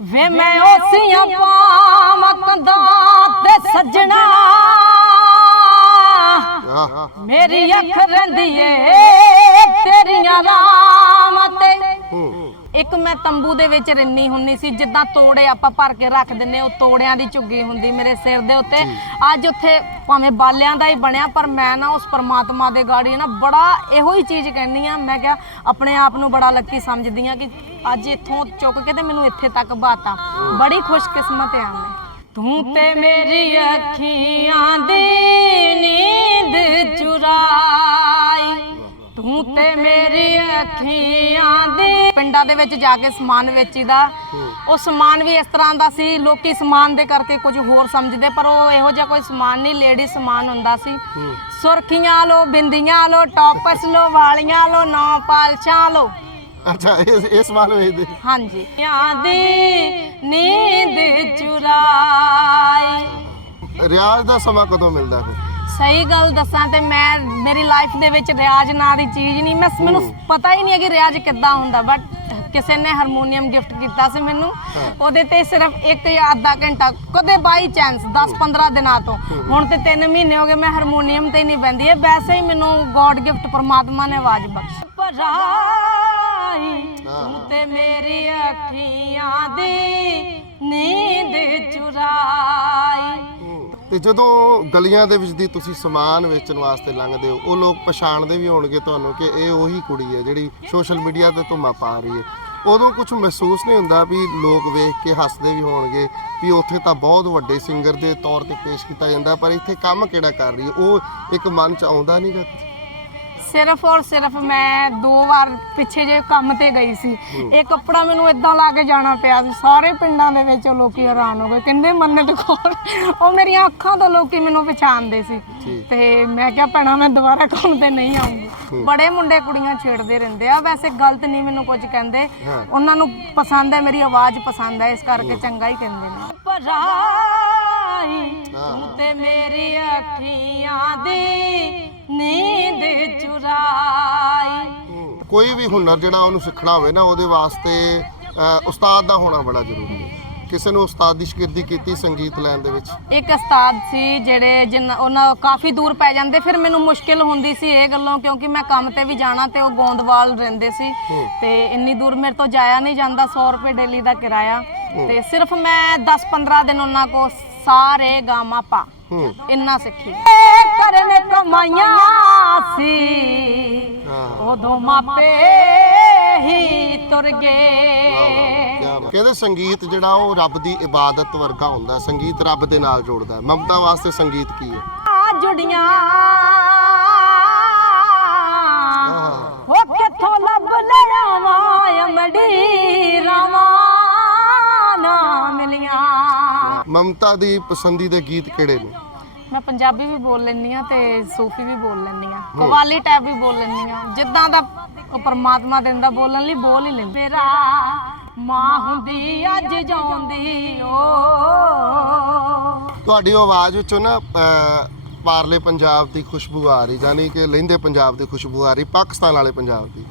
ਵੇ ਮੈਂ ਉਸੀਆਂ ਪਾਵਾਂ ਕੰਧਾਂ ਤੇ ਸੱਜਣਾ। ਮੇਰੀ ਅੱਖ ਰਹਿੰਦੀ ਏ ਤੇਰੀਆਂ ਰਾਮਾਂ ਤੇ। ਇੱਕ ਮੈਂ ਤੰਬੂ ਦੇ ਵਿੱਚ ਰਿੰਨੀ ਹੁੰਨੀ ਸੀ ਜਿੱਦਾਂ ਤੋੜੇ ਆਪਾਂ ਭਰ ਕੇ ਰੱਖ ਦਿੰਨੇ ਉਹ ਤੋੜਿਆਂ ਦੀ ਝੁੱਗੀ ਹੁੰਦੀ ਮੇਰੇ ਸਿਰ ਦੇ ਉੱਤੇ। ਅੱਜ ਉੱਥੇ ਭਾਵੇਂ ਬਾਲਿਆਂ ਦਾ ਹੀ ਬਣਿਆ ਪਰ ਮੈਂ ਨਾ ਉਸ ਪਰਮਾਤਮਾ ਦੇ ਗਾੜੀ ਨਾ ਬੜਾ ਇਹੋ ਹੀ ਚੀਜ਼ ਕਹਿੰਨੀ ਆ ਮੈਂ ਕਿਹਾ ਆਪਣੇ ਆਪ ਨੂੰ ਬੜਾ ਲੱਕੀ ਸਮਝਦੀ ਆ ਕਿ ਅੱਜ ਇੱਥੋਂ ਚੁੱਕ ਕੇ ਤੇ ਮੈਨੂੰ ਇੱਥੇ ਤੱਕ ਬਾਤਾ। ਬੜੀ ਖੁਸ਼ਕਿਸਮਤ ਆ ਮੈਂ। ਤੂੰ ਤੇ ਮੇਰੀ ਅੱਖੀਆਂ ਦੀ ਨੀਂਦ ਚੁਰਾਈ ਤੂੰ ਤੇ ਮੇਰੀ ਅੱਖੀਆਂ ਦੀ ਪਿੰਡਾਂ ਦੇ ਵਿੱਚ ਜਾ ਕੇ ਸਮਾਨ ਵੇਚੀਦਾ। ਉਹ ਸਮਾਨ ਵੀ ਇਸ ਤਰ੍ਹਾਂ ਦਾ ਸੀ ਲੋਕੀ ਸਮਾਨ ਦੇ ਕਰਕੇ ਕੁਝ ਹੋਰ ਸਮਝਦੇ ਪਰ ਉਹ ਇਹੋ ਜਿਹਾ ਕੋਈ ਸਮਾਨ ਨਹੀਂ ਲੇਡੀ ਸਮਾਨ ਹੁੰਦਾ ਸੀ। ਸੁਰਖੀਆਂ ਲੋ ਬਿੰਦੀਆਂ ਲੋ ਟੌਪਸ ਲੋ ਵਾਲੀਆਂ ਲੋ ਨੌ ਪਾਲਸ਼ਾਂ ਲੋ ਅੱਛਾ ਇਸ ਇਸ ਵਾਲ ਵੇਚਦੇ। ਹਾਂਜੀ। ਆਂ ਦੀ ਨੀਂਦ ਚੁਰਾਈ ਰਿਆਜ਼ ਦਾ ਸਮਾਂ ਕਦੋਂ ਮਿਲਦਾ ਫਿਰ? ਸਹੀ ਗੱਲ ਦੱਸਾਂ ਤੇ ਮੈਂ ਮੇਰੀ ਲਾਈਫ ਦੇ ਵਿੱਚ ਰਿਆਜ਼ ਨਾਂ ਦੀ ਚੀਜ਼ ਨਹੀਂ ਮੈਂ ਮੈਨੂੰ ਪਤਾ ਹੀ ਨਹੀਂ ਹੈ ਕਿ ਰਿਆਜ਼ ਕਿੱਦਾਂ ਹੁੰਦਾ ਬਟ ਕਿਸੇ ਨੇ ਹਾਰਮੋਨੀਅਮ ਗਿਫਟ ਕੀਤਾ ਸੀ ਮੈਨੂੰ ਉਹਦੇ ਤੇ ਸਿਰਫ ਇੱਕ ਜਾਂ ਅੱਧਾ ਘੰਟਾ ਕਦੇ ਬਾਈ ਚਾਂਸ 10 15 ਦਿਨਾਂ ਤੋਂ। ਹੁਣ ਤੇ 3 ਮਹੀਨੇ ਹੋ ਗਏ ਮੈਂ ਹਾਰਮੋਨੀਅਮ ਤੇ ਹੀ ਨਹੀਂ ਬੰਦੀ ਹੈ ਵੈਸੇ ਹੀ ਮੈਨੂੰ ਗੋਡ ਗਿਫਟ ਪਰਮਾਤਮਾ ਨੇ ਆਵਾਜ਼ ਬਖਸ਼ੀ। ਪਰਾਈ ਤੂੰ ਤੇ ਮੇਰੀ ਅੱਖੀਆਂ ਦੀ ਨੀਂਦ ਚੁਰਾਈ। ਤੇ ਜਦੋਂ ਗਲੀਆਂ ਦੇ ਵਿੱਚ ਦੀ ਤੁਸੀਂ ਸਮਾਨ ਵੇਚਣ ਵਾਸਤੇ ਲੰਘਦੇ ਹੋ, ਉਹ ਲੋਕ ਪਛਾਣਦੇ ਵੀ ਹੋਣਗੇ ਤੁਹਾਨੂੰ ਕਿ ਇਹ ਉਹੀ ਕੁੜੀ ਹੈ ਜਿਹੜੀ ਸੋਸ਼ਲ ਮੀਡੀਆ ਤੇ ਧੁੰਮਾ ਪਾ ਰਹੀ ਹੈ। ਉਦੋਂ ਕੁਝ ਮਹਿਸੂਸ ਨਹੀਂ ਹੁੰਦਾ ਵੀ ਲੋਕ ਵੇਖ ਕੇ ਹੱਸਦੇ ਵੀ ਹੋਣਗੇ ਵੀ ਉੱਥੇ ਤਾਂ ਬਹੁਤ ਵੱਡੇ ਸਿੰਗਰ ਦੇ ਤੌਰ ਤੇ ਪੇਸ਼ ਕੀਤਾ ਜਾਂਦਾ, ਪਰ ਇੱਥੇ ਕੰਮ ਕਿਹੜਾ ਕਰ ਰਹੀ ਹੈ? ਉਹ ਇੱਕ ਮਨ ਚ ਆਉਂਦਾ ਨਹੀਂਗਾ ਸਿਰਫ ਔਰ ਸਿਰਫ ਮੈਂ ਦੋ ਵਾਰ ਪਿੱਛੇ ਜੇ ਕੰਮ ਤੇ ਗਈ ਸੀ। ਇਹ ਕੱਪੜਾ ਮੈਨੂੰ ਇਦਾਂ ਲਾ ਕੇ ਜਾਣਾ ਪਿਆ ਸੀ। ਸਾਰੇ ਪਿੰਡਾਂ ਦੇ ਵਿੱਚ ਲੋਕੀ ਹੈਰਾਨ ਹੋ ਗਏ। ਕਹਿੰਦੇ ਮੰਨਤ ਕੌਰ ਉਹ ਮੇਰੀਆਂ ਅੱਖਾਂ ਤੋਂ ਲੋਕੀ ਮੈਨੂੰ ਪਛਾਣਦੇ ਸੀ। ਤੇ ਮੈਂ ਕਿਹਾ ਭੈਣਾ ਮੈਂ ਦੁਬਾਰਾ ਕੰਮ ਤੇ ਨਹੀਂ ਆਉਂਗੀ ਬੜੇ ਮੁੰਡੇ ਕੁੜੀਆਂ ਛੇੜਦੇ ਰਹਿੰਦੇ ਆ। ਵੈਸੇ ਗਲਤ ਨਹੀਂ ਮੈਨੂੰ ਕੁਝ ਕਹਿੰਦੇ। ਉਹਨਾਂ ਨੂੰ ਪਸੰਦ ਹੈ ਮੇਰੀ ਆਵਾਜ਼ ਪਸੰਦ ਹੈ ਇਸ ਕਰਕੇ ਚੰਗਾ ਹੀ ਕਹਿੰਦੇ ਨੇ। ਪਰਾਈ ਤੂੰ ਤੇ ਮੇਰੀ ਅੱਖੀਆਂ ਦੀ ਨੀਂਦ ਚੁਰਾਈ। ਕੋਈ ਵੀ ਹੁਨਰ ਜਿਹੜਾ ਉਹਨੂੰ ਸਿੱਖਣਾ ਹੋਵੇ ਨਾ ਉਹਦੇ ਵਾਸਤੇ ਅ, ਉਸਤਾਦ ਦਾ ਹੋਣਾ ਬੜਾ ਜ਼ਰੂਰੀ ਹੈ। ਕਿਸੇ ਨੂੰ ਉਸਤਾਦ ਦੀ ਸ਼ਾਗਿਰਦੀ ਕੀਤੀ ਸੰਗੀਤ ਲੈਣ ਦੇ ਵਿੱਚ। ਇੱਕ ਉਸਤਾਦ ਸੀ ਜਿਹੜੇ ਜਿੰਨਾ ਉਹਨਾਂ ਕਾਫੀ ਦੂਰ ਪੈ ਜਾਂਦੇ ਫਿਰ ਮੈਨੂੰ ਮੁਸ਼ਕਿਲ ਹੁੰਦੀ ਸੀ ਇਹ ਗੱਲੋਂ ਕਿਉਂਕਿ ਮੈਂ ਕੰਮ ਤੇ ਵੀ ਜਾਣਾ ਤੇ ਉਹ ਗੋਂਦਵਾਲ ਰਹਿੰਦੇ ਸੀ। ਤੇ ਇੰਨੀ ਦੂਰ ਮੇਰੇ ਤੋਂ ਜਾਇਆ ਨਹੀਂ ਜਾਂਦਾ 100 ਰੁਪਏ ਡੇਲੀ ਦਾ ਕਿਰਾਇਆ। ਤੇ ਸਿਰਫ ਮੈਂ 10-15 ਦਿਨ ਉਹਨਾਂ ਕੋ ਸਾਰੇ ਗਾਮਾ ਪਾ। ਹੂੰ। ਇੰਨਾ ਸਿੱਖੀ। ਕਰਨ ਕਮਾਈਆਂ ਸੀ। ਉਦੋਂ ਮਾਪੇ ਹੀ ਤੁਰ ਗਏ। ਕਹਿੰਦੇ ਸੰਗੀਤ ਜਿਹੜਾ ਉਹ ਰੱਬ ਦੀ ਇਬਾਦਤ ਵਰਗਾ ਹੁੰਦਾ। ਸੰਗੀਤ ਰੱਬ ਦੇ ਨਾਲ ਜੋੜਦਾ ਹੈ। ਮਮਤਾ ਵਾਸਤੇ ਸੰਗੀਤ ਕੀ ਹੈ? ਆ ਜੁੜੀਆਂ। ਹੋ ਕਿੱਥੋਂ ਲੱਭ ਲਿਆਵਾਂ ਅਮੜੀ ਰਾਵਾਂ ਨਾ ਮਿਲੀਆਂ। ਮਮਤਾ ਦੀ ਪਸੰਦੀਦੇ ਗੀਤ ਕਿਹੜੇ ਨੇ? ਮੈਂ ਪੰਜਾਬੀ ਵੀ ਬੋਲ ਲੈਂਦੀ ਆ ਤੇ ਸੂਫੀ ਵੀ ਬੋਲ ਲੈਂਦੀ ਆ ਕਵਾਲੀ ਟੈਪ ਵੀ ਬੋਲ ਲੈਂਦੀ ਆ ਜਿੱਦਾਂ ਦਾ ਉਹ ਪਰਮਾਤਮਾ ਦਿੰਦਾ ਬੋਲਣ ਲਈ ਬੋਲ ਹੀ ਲੈਂਦੀ ਮੇਰਾ ਮਾਂ ਹੁੰਦੀ ਅੱਜ ਜਾਉਂਦੀ ਓ। ਤੁਹਾਡੀ ਆਵਾਜ਼ ਵਿੱਚੋਂ ਨਾ ਪਾਰਲੇ ਪੰਜਾਬ ਦੀ ਖੁਸ਼ਬੂ ਆ ਰਹੀ ਯਾਨੀ ਕਿ ਲਹਿੰਦੇ ਪੰਜਾਬ ਦੀ ਖੁਸ਼ਬੂ ਆ ਰਹੀ ਪਾਕਿਸਤਾਨ ਵਾਲੇ ਪੰਜਾਬ ਦੀ।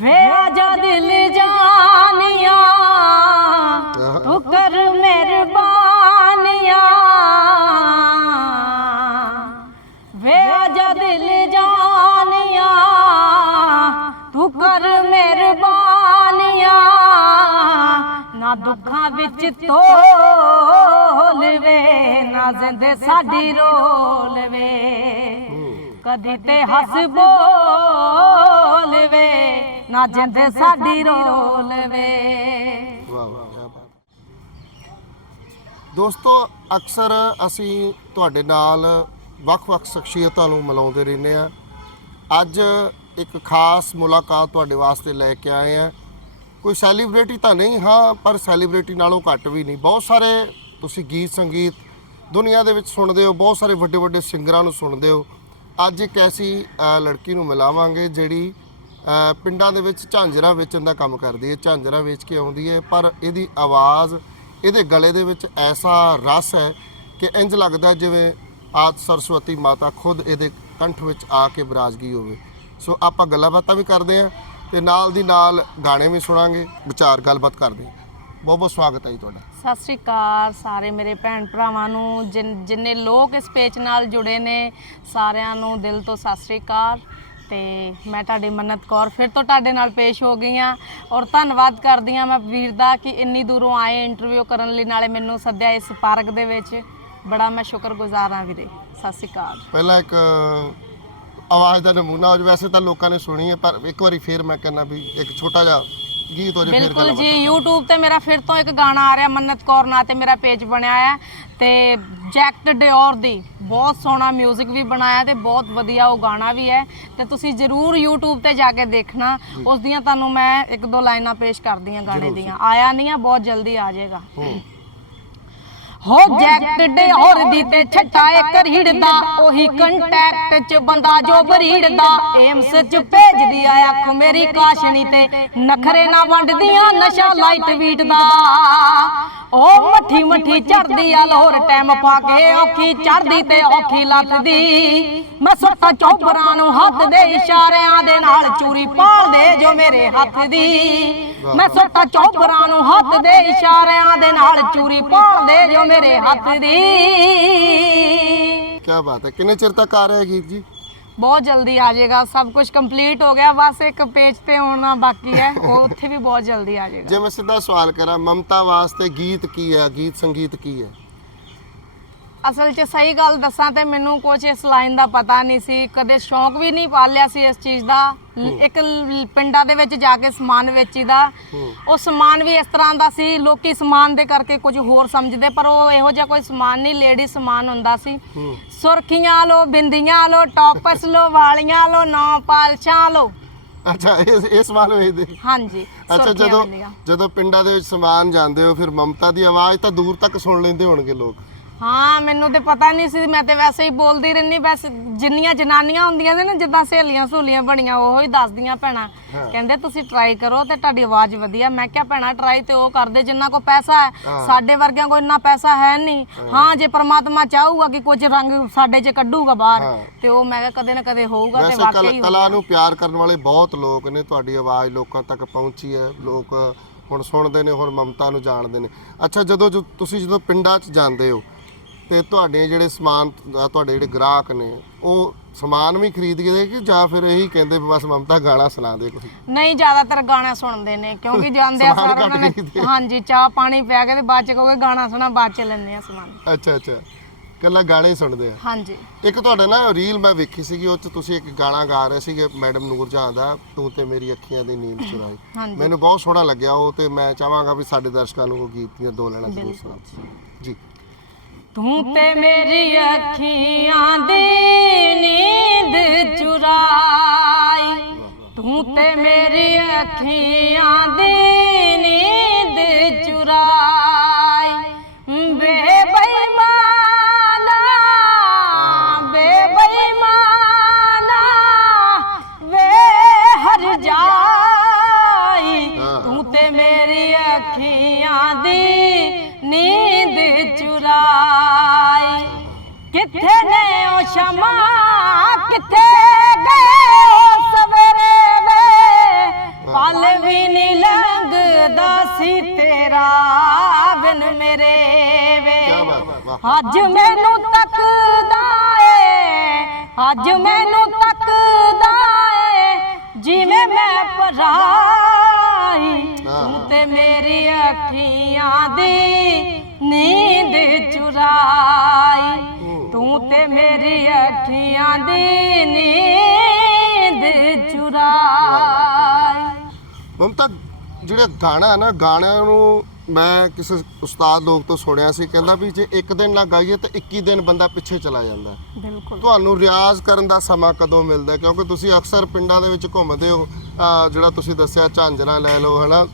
ਵੇ ਆਜਾ ਦਿਲ ਜਾਨੀਆਂ ਤੂੰ ਕਰ ਮਿਹਰਬਾਨੀਆਂ। ਵੇ ਆਜਾ ਦਿਲ ਜਾਨੀਆਂ ਤੂੰ ਕਰ ਮਿਹਰਬਾਨੀਆਂ। ਨਾ ਦੁੱਖਾਂ ਵਿੱਚ ਤੋਲ ਨਾ ਜ਼ਿੰਦ ਸਾਡੀ ਰੋਲ ਕਦੀ ਤੇ ਹੱਸ ਬੋਲ ਨਾ ਜਿੰਦ ਸਾਡੀ ਰੋਲਵੇ ਦੋਸਤੋ, ਅਕਸਰ ਅਸੀਂ ਤੁਹਾਡੇ ਨਾਲ ਵੱਖ-ਵੱਖ ਸ਼ਖਸੀਅਤਾਂ ਨੂੰ ਮਿਲਾਉਂਦੇ ਰਹਿੰਦੇ ਆ। ਅੱਜ ਇੱਕ ਖਾਸ ਮੁਲਾਕਾਤ ਤੁਹਾਡੇ ਵਾਸਤੇ ਲੈ ਕੇ ਆਏ ਆ। ਕੋਈ ਸੈਲੀਬ੍ਰਿਟੀ ਤਾਂ ਨਹੀਂ, ਹਾਂ, ਪਰ ਸੈਲੀਬ੍ਰਿਟੀ ਨਾਲੋਂ ਘੱਟ ਵੀ ਨਹੀਂ। ਬਹੁਤ ਸਾਰੇ ਤੁਸੀਂ ਗੀਤ ਸੰਗੀਤ ਦੁਨੀਆ ਦੇ ਵਿੱਚ ਸੁਣਦੇ ਹੋ, ਬਹੁਤ ਸਾਰੇ ਵੱਡੇ ਵੱਡੇ ਸਿੰਗਰਾਂ ਨੂੰ ਸੁਣਦੇ ਹੋ। ਅੱਜ ਇੱਕ ਐਸੀ ਲੜਕੀ ਨੂੰ ਮਿਲਾਵਾਂਗੇ ਜਿਹੜੀ ਪਿੰਡਾਂ ਦੇ ਵਿੱਚ ਝਾਂਜਰਾਂ ਵੇਚਣ ਦਾ ਕੰਮ ਕਰਦੀ ਹੈ, ਝਾਂਜਰਾਂ ਵੇਚ ਕੇ ਆਉਂਦੀ ਹੈ, ਪਰ ਇਹਦੀ ਆਵਾਜ਼, ਇਹਦੇ ਗਲੇ ਦੇ ਵਿੱਚ ਐਸਾ ਰਸ ਹੈ ਕਿ ਇੰਜ ਲੱਗਦਾ ਜਿਵੇਂ ਆਦ ਸਰਸਵਤੀ ਮਾਤਾ ਖੁਦ ਇਹਦੇ ਕੰਠ ਵਿੱਚ ਆ ਕੇ ਬਿਰਾਜ ਹੋਵੇ। ਸੋ ਆਪਾਂ ਗੱਲਾਂ ਬਾਤਾਂ ਵੀ ਕਰਦੇ ਹਾਂ ਤੇ ਨਾਲ ਦੀ ਨਾਲ ਗਾਣੇ ਵੀ ਸੁਣਾਂਗੇ, ਵਿਚਾਰ ਗੱਲਬਾਤ ਕਰਦੇ ਹਾਂ। ਬਹੁਤ ਬਹੁਤ ਸਵਾਗਤ ਹੈ ਜੀ ਤੁਹਾਡਾ। ਸਤਿ ਸ੍ਰੀ ਅਕਾਲ ਸਾਰੇ ਮੇਰੇ ਭੈਣ ਭਰਾਵਾਂ ਨੂੰ, ਜਿੰਨੇ ਲੋਕ ਇਸ ਪੇਜ ਨਾਲ ਜੁੜੇ ਨੇ, ਸਾਰਿਆਂ ਨੂੰ ਦਿਲ ਤੋਂ ਸਤਿ ਸ੍ਰੀ ਅਕਾਲ। ਤੇ ਮੈਂ ਤੁਹਾਡੀ ਮੰਨਤ ਕੌਰ ਫਿਰ ਤੋਂ ਤੁਹਾਡੇ ਨਾਲ ਪੇਸ਼ ਹੋ ਗਈ ਹਾਂ ਔਰ ਧੰਨਵਾਦ ਕਰਦੀ ਹਾਂ ਮੈਂ ਵੀਰ ਦਾ ਕਿ ਇੰਨੀ ਦੂਰੋਂ ਆਏ ਇੰਟਰਵਿਊ ਕਰਨ ਲਈ, ਨਾਲੇ ਮੈਨੂੰ ਸੱਦਿਆ ਇਸ ਪਾਰਕ ਦੇ ਵਿੱਚ। ਬੜਾ ਮੈਂ ਸ਼ੁਕਰਗੁਜ਼ਾਰ ਹਾਂ ਵੀਰੇ ਸਤਿ ਸ੍ਰੀ ਅਕਾਲ। ਪਹਿਲਾਂ ਇੱਕ ਆਵਾਜ਼ ਦਾ ਨਮੂਨਾ ਹੋ ਵੈਸੇ ਤਾਂ ਲੋਕਾਂ ਨੇ ਸੁਣੀ ਹੈ ਪਰ ਇੱਕ ਵਾਰੀ ਫੇਰ ਮੈਂ ਕਹਿੰਦਾ ਵੀ ਇੱਕ ਛੋਟਾ ਜਿਹਾ ਗੀਤ ਹੋ ਜਾਵੇ ਫੇਰ ਬਿਲਕੁਲ ਜੀ YouTube ਤੇ ਮੇਰਾ ਫਿਰ ਤੋਂ ਇੱਕ ਗਾਣਾ ਆ ਰਿਹਾ ਮੰਨਤ ਕੌਰ ਨਾਂ ਤੇ ਮੇਰਾ ਪੇਜ ਬਣਿਆ ਹੈ ਤੇ ਜੈਕਟ ਡਿਓਰ ਦੀ ਬਹੁਤ ਸੋਹਣਾ 뮤직 ਵੀ ਬਣਾਇਆ ਤੇ ਬਹੁਤ ਵਧੀਆ ਉਹ ਗਾਣਾ ਵੀ ਹੈ। ਤੇ ਤੁਸੀਂ ਜਰੂਰ YouTube ਤੇ ਜਾ ਕੇ ਦੇਖਣਾ। ਉਸ ਦੀਆਂ ਤੁਹਾਨੂੰ ਮੈਂ ਇੱਕ ਦੋ ਲਾਈਨਾਂ ਪੇਸ਼ ਕਰਦੀ ਹਾਂ ਗਾਣੇ ਦੀਆਂ। ਆਇਆ ਨਹੀਂ ਆ ਬਹੁਤ ਜਲਦੀ ਆ ਜਾਏਗਾ। ਹੋ ਜੈਕਟ ਡਿਓਰ ਦੀ ਤੇ ਛੱਟਾ ਇੱਕ ਉਹੀ ਕੰਟੈਕਟ ਚ ਬੰਦਾ ਜੋ ਬਰੀੜਦਾ। ਏਮਸ ਚ ਭੇਜਦੀ ਆ ਅੱਖ ਮੇਰੀ ਕਾਸ਼ਣੀ ਤੇ, ਨਖਰੇ ਨਾ ਵੰਡਦੀਆਂ, ਨਸ਼ਾ ਲਾਈਟ ਵੀਟ ਦਾ ਉਹ ਮੱਠੀ ਮੱਠੀ ਚੜਦੀ ਆ ਲੋਰ ਟਾਈਮ ਪਾ ਕੇ ਔਖੀ ਚੜਦੀ ਤੇ ਔਖੀ ਲੱਥਦੀ। ਮੈਂ ਸੁੱਟਾ ਚੌਬਰਾਂ ਨੂੰ ਹੱਥ ਦੇ ਇਸ਼ਾਰਿਆਂ ਦੇ ਨਾਲ, ਚੂਰੀ ਪਾਲਦੇ ਜੋ ਮੇਰੇ ਹੱਥ ਦੀ। ਮੈਂ ਸੁੱਟਾ ਚੌਬਰਾਂ ਨੂੰ ਹੱਥ ਦੇ ਇਸ਼ਾਰਿਆਂ ਦੇ ਨਾਲ, ਚੂਰੀ ਪਾਲਦੇ ਜੋ ਮੇਰੇ ਹੱਥ ਦੀ। ਕੀ ਬਾਤ ਹੈ। ਕਿੰਨੇ ਚਿਰ ਤੱਕ ਆ ਰਿਹਾ ਹੈ ਗੀਤ ਜੀ? ਬਹੁਤ ਜਲਦੀ ਆ ਜਾਏਗਾ। ਸਭ ਕੁਝ ਕੰਪਲੀਟ ਹੋ ਗਿਆ। ਬਸ ਇੱਕ ਪੇਜ ਤੇ ਹੋਣਾ ਬਾਕੀ ਹੈ। ਉਹ ਉੱਥੇ ਵੀ ਬਹੁਤ ਜਲਦੀ ਆ ਜਾਏਗਾ। ਜੇ ਮੈਂ ਸਿੱਧਾ ਸਵਾਲ ਕਰਾਂ ਮਮਤਾ ਵਾਸਤੇ ਗੀਤ ਕੀ ਹੈ? ਗੀਤ ਸੰਗੀਤ ਕੀ ਹੈ? ਅਸਲ 'ਚ ਸਹੀ ਗੱਲ ਦੱਸਾਂ ਤੇ ਮੈਨੂੰ ਕੁਝ ਇਸ ਲਾਈਨ ਦਾ ਪਤਾ ਨਹੀਂ ਸੀ ਕਦੇ ਸ਼ੌਂਕ ਵੀ ਨਹੀਂ ਪਾਲਿਆ ਸੀ ਇਸ ਚੀਜ਼ ਦਾ। ਇੱਕ ਲ- ਪਿੰਡਾਂ ਦੇ ਵਿੱਚ ਜਾ ਕੇ ਸਮਾਨ ਵੇਚੀਦਾ। ਉਹ ਸਮਾਨ ਵੀ ਇਸ ਤਰ੍ਹਾਂ ਦਾ ਸੀ ਲੋਕੀ ਸਮਾਨ ਦੇ ਕਰਕੇ ਕੁਝ ਹੋਰ ਸਮਝਦੇ ਪਰ ਉਹ ਇਹੋ ਜਿਹਾ ਕੋਈ ਸਮਾਨ ਨਹੀਂ ਲੇਡੀ ਸਮਾਨ ਹੁੰਦਾ ਸੀ। ਸੁਰਖੀਆਂ ਲੋ ਬਿੰਦੀਆਂ ਲੋ ਟੌਪਸ ਲੋ ਵਾਲੀਆਂ ਲੋ ਨੌ ਪਾਲਸ਼ਾਂ ਲੋ ਅੱਛਾ ਇਹ ਇਹ ਸਵਾਲ ਹੋਏ ਦੇ ਹਾਂਜੀ ਅੱਛਾ ਸੁਰਖੀਆਂ ਜਦੋਂ ਬਿੰਦੀਆਂ। ਜਦੋਂ ਪਿੰਡਾਂ ਦੇ ਵਿੱਚ ਸਮਾਨ ਜਾਂਦੇ ਹੋ ਫਿਰ ਮਮਤਾ ਦੀ ਆਵਾਜ਼ ਤਾਂ ਦੂਰ ਤੱਕ ਸੁਣ ਲੈਂਦੇ ਹੋਣਗੇ ਲੋਕ। ਹਾਂ ਮੈਨੂੰ ਤੇ ਪਤਾ ਨਹੀਂ ਸੀ ਮੈਂ ਤੇ ਵੈਸੇ ਹੀ ਬੋਲਦੀ ਰਹਿੰਦੀ ਬਸ ਜਿੰਨੀਆਂ ਜਨਾਨੀਆਂ ਹੁੰਦੀਆਂ ਨੇ ਨਾ ਜਿੱਦਾਂ ਸਹੇਲੀਆਂ ਸਹੂਲੀਆਂ ਬਣੀਆਂ ਉਹੋ ਹੀ ਦੱਸਦੀਆਂ ਭੈਣਾਂ। ਕਹਿੰਦੇ ਤੁਸੀਂ ਟਰਾਈ ਕਰੋ ਤੇ ਤੁਹਾਡੀ ਆਵਾਜ਼ ਵਧੀਆ। ਮੈਂ ਕਿਹਾ ਭੈਣਾ ਟਰਾਈ ਤੇ ਉਹ ਕਰਦੇ ਜਿੰਨਾ ਕੋ ਪੈਸਾ ਹੈ। ਸਾਡੇ ਵਰਗਿਆਂ ਕੋ ਇੰਨਾ ਪੈਸਾ ਹੈ ਨਹੀਂ। ਹਾਂ। ਜੇ ਪ੍ਰਮਾਤਮਾ ਚਾਹੂਗਾ ਕਿ ਕੁਝ ਰੰਗ ਸਾਡੇ 'ਚ ਕੱਢੂਗਾ ਬਾਹਰ। ਤੇ ਉਹ ਮੈਂ ਕਿਹਾ ਕਦੇ ਨਾ ਕਦੇ ਹੋਊਗਾ ਤੇ ਵੈਸੇ ਵਾਕਈ ਕਲ- ਹੋਊਗਾ। ਕਲਾ ਨੂੰ ਪਿਆਰ ਕਰਨ ਵਾਲੇ ਬਹੁਤ ਲੋਕ ਨੇ ਤੁਹਾਡੀ ਆਵਾਜ਼ ਲੋਕਾਂ ਤੱਕ ਪਹੁੰਚੀ ਹੈ। ਲੋਕ ਹੁਣ ਸੁਣਦੇ ਨੇ ਹੁਣ ਮਮਤਾ ਨੂੰ ਜਾਣਦੇ ਨੇ। ਅੱਛਾ ਜਦੋਂ ਜੋ ਤੁਸੀਂ ਜਦੋਂ ਪਿੰਡਾਂ 'ਚ ਜਾਂਦੇ ਹੋ ਤੇ ਤੁਹਾਡੇ ਜਿਹੜੇ ਸਮਾਨ ਤੁਹਾਡੇ ਜਿਹੜੇ ਗ੍ਰਾਹਕ ਨੇ ਉਹ ਸਮਾਨ ਵੀ ਖਰੀਦ ਕੇ ਕਿ ਜਾਂ ਫਿਰ ਇਹੀ ਕਹਿੰਦੇ ਵੀ ਬਸ ਮਮਤਾ ਗਾਣਾ ਸੁਣਾ ਦੇ ਕੋਈ? ਨਹੀਂ ਜ਼ਿਆਦਾਤਰ ਗਾਣਾ ਸੁਣਦੇ ਨੇ ਕਿਉਂਕਿ ਜਾਂਦੇ ਆ ਸਮਾਨ ਸਾਰਾ ਉਹਨਾਂ ਨੇ ਹਾਂਜੀ ਚਾਹ ਪਾਣੀ ਪਿਆ ਕੇ ਤੇ ਬਾਅਦ ਚ ਕਹੋਗੇ ਗਾਣਾ ਸੁਣਾ ਬਾਅਦ ਚ ਲੈਂਦੇ ਆ ਸਮਾਨ। ਅੱਛਾ ਅੱਛਾ। ਕੱਲਾ ਗਾਣੇ ਹੀ ਸੁਣਦੇ ਆ। ਹਾਂਜੀ। ਇੱਕ ਤੁਹਾਡਾ ਨਾ ਰੀਲ ਮੈਂ ਵੇਖੀ ਸੀਗੀ ਉਹ 'ਚ ਤੁਸੀਂ ਇੱਕ ਗਾਣਾ ਗਾ ਰਹੇ ਸੀਗੇ ਮੈਡਮ ਨੂਰਜਹਾਨ ਦਾ ਤੂੰ ਤੇ ਮੇਰੀ ਅੱਖੀਆਂ ਦੀ ਨੀਂਦ ਚੁਰਾਈ। ਹਾਂਜੀ। ਮੈਨੂੰ ਬਹੁਤ ਸੋਹਣਾ ਲੱਗਿਆ ਉਹ ਤੇ ਮੈਂ ਚਾਹਾਂਗਾ ਵੀ ਸਾਡੇ ਦਰਸ਼ਕਾਂ ਨੂੰ ਉਹ ਗੀਤ ਦੀਆਂ ਦੋ ਲੈਣਾ ਜ਼ਰੂਰ ਸੁਣਾਓ। ਤੂੰ ਤੇ ਮੇਰੀ ਅੱਖੀਆਂ ਦੀ ਨੀਂਦ ਚੁਰਾਈ। ਤੂੰ ਤੇ ਮੇਰੀ ਅੱਖੀਆਂ ਦੀ ਨੀਂਦ ਚੁਰਾਈ। ਅੱਜ ਮੈਨੂੰ ਤੱਕਦਾ ਏ ਅੱਜ ਮੈਨੂੰ ਤੱਕਦਾ ਏ ਜਿਵੇਂ ਮੈਂ ਪਰਾਈ ਤੂੰ ਤੇ ਮੇਰੀ ਅੱਖੀਆਂ ਦੀ ਨੀਂਦ ਚੁਰਾਈ ਤੂੰ ਤੇ ਮੇਰੀ ਅੱਖੀਆਂ ਦੀ ਨੀਂਦ ਚੁਰਾਈ। ਮਮਤਾ ਜਿਹੜਾ ਗਾਣਾ ਹੈ ਨਾ ਗਾਣਿਆਂ ਨੂੰ ਮੈਂ ਕਿਸੇ ਉਸਤਾਦ ਲੋਕ ਤੋਂ ਸੁਣਿਆ ਸੀ ਕਹਿੰਦਾ ਵੀ ਜੇ ਇੱਕ ਦਿਨ ਨਾ ਗਾਈਏ ਤਾਂ 21 ਦਿਨ ਬੰਦਾ ਪਿੱਛੇ ਚਲਾ ਜਾਂਦਾ। ਬਿਲਕੁਲ ਤੁਹਾਨੂੰ ਰਿਆਜ਼ ਕਰਨ ਦਾ ਸਮਾਂ ਕਦੋਂ ਮਿਲਦਾ? ਕਿਉਂਕਿ ਤੁਸੀਂ ਅਕਸਰ ਪਿੰਡਾਂ ਦੇ ਵਿੱਚ ਘੁੰਮਦੇ ਹੋ ਅਹ ਜਿਹੜਾ ਤੁਸੀਂ ਦੱਸਿਆ ਝਾਂਜਰਾਂ ਲੈ ਲਓ ਹਨਾ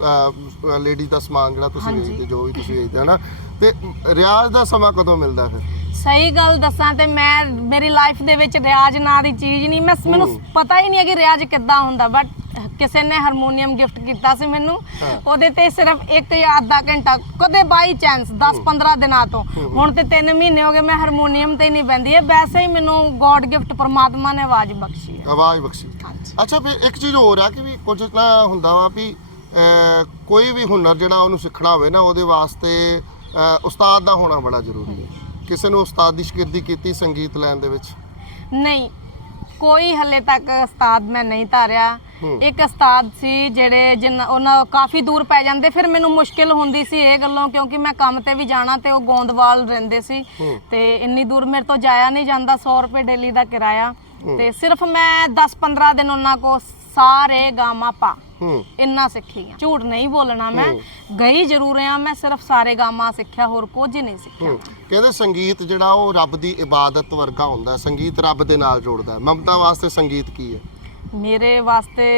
ਲੇਡੀ ਦਾ ਸਮਾਨ ਜਿਹੜਾ ਤੁਸੀਂ ਹਾਂਜੀ। ਵੇਚਦੇ ਜੋ ਵੀ ਤੁਸੀਂ ਵੇਚਦੇ ਹਨਾ ਤੇ ਰਿਆਜ਼ ਦਾ ਸਮਾਂ ਕਦੋਂ ਮਿਲਦਾ ਫਿਰ ਸਹੀ ਗੱਲ ਦੱਸਾਂ ਤੇ ਮੈਂ ਮੇਰੀ ਲਾਈਫ ਦੇ ਵਿੱਚ ਰਿਆਜ਼ ਨਾਂ ਦੀ ਚੀਜ਼ ਨਹੀਂ ਮੈਂ ਮੈਨੂੰ ਹੂੰ। ਪਤਾ ਹੀ ਨਹੀਂ ਹੈ ਕਿ ਰਿਆਜ਼ ਕਿੱਦਾਂ ਹੁੰਦਾ ਬਟ ਕਿਸੇ ਨੇ ਹਾਰਮੋਨੀਅਮ ਗਿਫਟ ਕੀਤਾ ਸੀ ਮੈਨੂੰ। ਉਹਦੇ ਤੇ ਸਿਰਫ ਇੱਕ ਜਾਂ ਅੱਧਾ ਘੰਟਾ ਕਦੇ ਬਾਈ ਚਾਂਸ 10-15 ਦਿਨਾਂ ਤੋਂ। ਹੁਣ ਤੇ 3 ਮਹੀਨੇ ਹੋ ਗਏ ਮੈਂ ਹਾਰਮੋਨੀਅਮ ਤੇ ਨਹੀਂ ਬੰਦੀ ਹੈ ਵੈਸੇ ਹੀ ਮੈਨੂੰ ਗੋਡ ਗਿਫਟ ਪਰਮਾਤਮਾ ਨੇ ਆਵਾਜ਼ ਬਖਸ਼ੀ ਹੈ। ਆਵਾਜ਼ ਬਖਸ਼ੀ। ਅੱਛਾ ਫਿਰ ਇੱਕ ਚੀਜ਼ ਹੋਰ ਆ ਕਿ ਵੀ ਕੁਝ ਨਾ ਹੁੰਦਾ ਵਾ ਵੀ ਕੋਈ ਵੀ ਹੁਨਰ ਜਿਹੜਾ ਉਹਨੂੰ ਸਿੱਖਣਾ ਹੋਵੇ ਨਾ ਉਹਦੇ ਵਾਸਤੇ ਉਸਤਾਦ ਦਾ ਹੋਣਾ ਬੜਾ ਜ਼ਰੂਰੀ ਹੈ। ਕਿਸੇ ਨੂੰ ਉਸਤਾਦ ਦੀ ਸ਼ਾਗਿਰਦੀ ਕੀਤੀ ਸੰਗੀਤ ਲੈਣ ਦੇ ਵਿੱਚ? ਨਹੀਂ ਕੋਈ ਹਲੇ ਤੱਕ ਉਸਤਾਦ ਮੈਂ ਨਹੀਂ ਧਾਰਿਆ। ਇੱਕ ਉਸਤਾਦ ਸੀ ਜਿਹੜੇ ਜਿੰਨਾ ਉਹਨਾਂ ਕਾਫੀ ਦੂਰ ਪੈ ਜਾਂਦੇ ਫਿਰ ਮੈਨੂੰ ਮੁਸ਼ਕਿਲ ਹੁੰਦੀ ਸੀ ਇਹ ਗੱਲੋਂ ਕਿਉਂਕਿ ਮੈਂ ਕੰਮ ਤੇ ਵੀ ਜਾਣਾ ਤੇ ਉਹ ਗੋਂਦਵਾਲ ਰਹਿੰਦੇ ਸੀ। ਤੇ ਇੰਨੀ ਦੂਰ ਮੇਰੇ ਤੋਂ ਜਾਇਆ ਨਹੀਂ ਜਾਂਦਾ 100 ਰੁਪਏ ਡੇਲੀ ਦਾ ਕਿਰਾਇਆ ਤੇ ਸਿਰਫ ਮੈਂ 10-15 ਦਿਨ ਉਹਨਾਂ ਕੋ ਸਾਰੇ ਗਾਮਾ ਪਾ। ਹੂੰ। ਇੰਨਾ ਸਿੱਖੀ ਆ। ਝੂਠ ਨਹੀਂ ਬੋਲਣਾ ਮੈਂ। ਗਈ ਜ਼ਰੂਰ ਆ ਮੈਂ ਸਿਰਫ ਸਾਰੇ ਗਾਮਾ ਸਿੱਖਿਆ ਹੋਰ ਕੁਝ ਨਹੀਂ ਸਿੱਖਿਆ। ਕਹਿੰਦੇ ਸੰਗੀਤ ਜਿਹੜਾ ਉਹ ਰੱਬ ਦੀ ਇਬਾਦਤ ਵਰਗਾ ਹੁੰਦਾ ਸੰਗੀਤ ਰੱਬ ਦੇ ਨਾਲ ਜੋੜਦਾ ਮਮਤਾ ਵਾਸਤੇ ਸੰਗੀਤ ਕੀ ਹੈ? ਮੇਰੇ ਵਾਸਤੇ